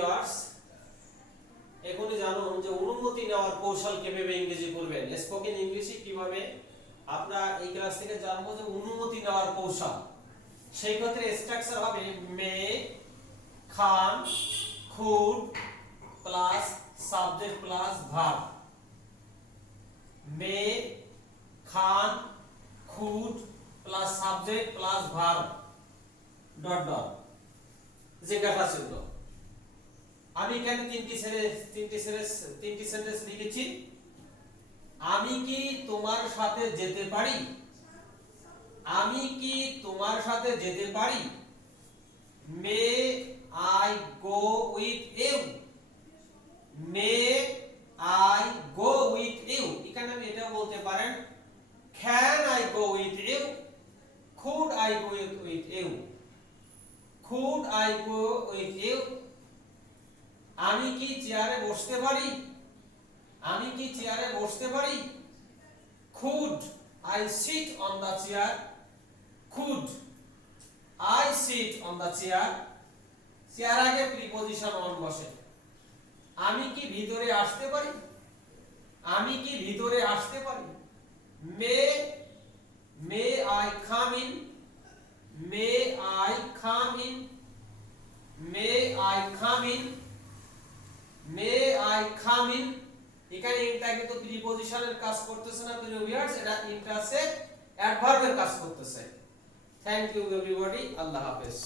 Viewers, এখনই জানো যে অনুমতি নেওয়ার কৌশল কিভাবে ইংরেজি করবেন। স্পোকেন ইংলিশে কিভাবে আমরা এই ক্লাস থেকে জানবো যে অনুমতি নেওয়ার কৌশল। সেই ক্ষেত্রে স্ট্রাকচার হবে may, can, could plus subject plus verb. May, can, could plus subject plus verb dot dot. জিজ্ঞাসা ছিল আমি এখানে তিনটি সেন্টেন্স লিখেছি। আমি কি তোমার সাথে যেতে পারি? আমি কি তোমার সাথে যেতে পারি? May I go with you? May I go with you? এখানে আপনি এটাও বলতে পারেন can I go with you? Could I go with you? Could I go with you? আমি কি চেয়ারে বসতে পারি? আমি কি চেয়ারে বসতে পারি? Could I sit on the chair? Could I sit on the chair? Chair আগে প্রিপজিশন অন বসে। আমি কি ভিতরে আসতে পারি? আমি কি ভিতরে আসতে পারি? May I come in? May I come in? May I come in? May I come in? এখানে ইনটা কিন্তু প্রিপজিশনের কাজ করতেছে না প্রিয় ভিউয়ার্স, এটা ইনটা আছে অ্যাডভার্বের কাজ করতেছে। থ্যাংক ইউ এভরিবডি, আল্লাহ হাফেজ।